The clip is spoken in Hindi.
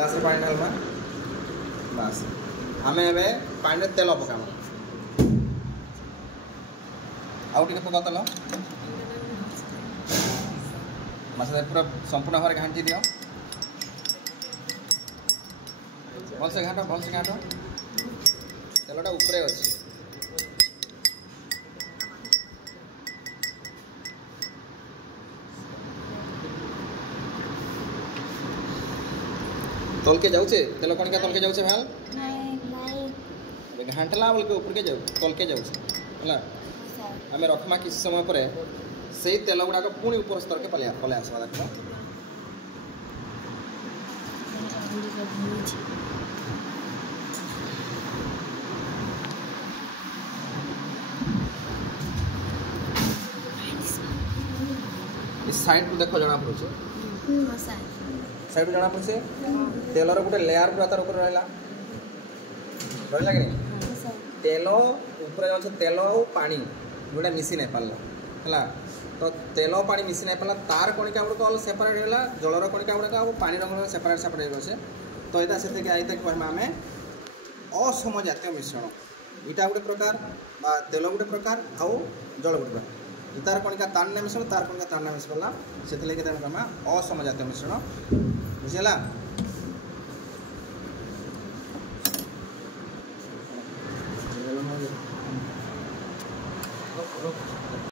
ग्लास रे पानी ढालमा बस आमे एबे पानी रे तेल पकामा आउ टिके पका तेल मसाला पूरा संपूर्ण भाव घाटी दियो भलसे घाट तेलटा उपरे अच्छे तलके जाऊे तेल कणिका तलके जाऊे भाल घाटला बेल के ऊपर के जाऊ तलके जाऊे आम रखमा किसी समय पर से तेल गुड़ाक पुणी ऊपर स्तर के पलै आसवा देख साइड देख जना पड़े साइड जना पड़े तेलर गोटे लेयर पूरा तार ऊपर रहा रहा कि तेल ऊपर अच्छे तेल और पानी जोटा मिसी नहीं पार्ला है तो तेल पानी मिसी नहीं पार्ला तार कणिका गुड़क अलग सेपरेट है जलर कणिका गुड़क पानी रंग सेपरेट सेपरेट अच्छे तो यहाँ से कहमा आम असम जातीय मिश्रण इटा गोटे प्रकार तेल गोटे प्रकार आउ जल गोटे प्रकार तार कणिका तार नहीं मिश्रण तार कणिका तार नहीं मिस पार्ला से कहमा असम जातीय मिश्रण बुझीगला।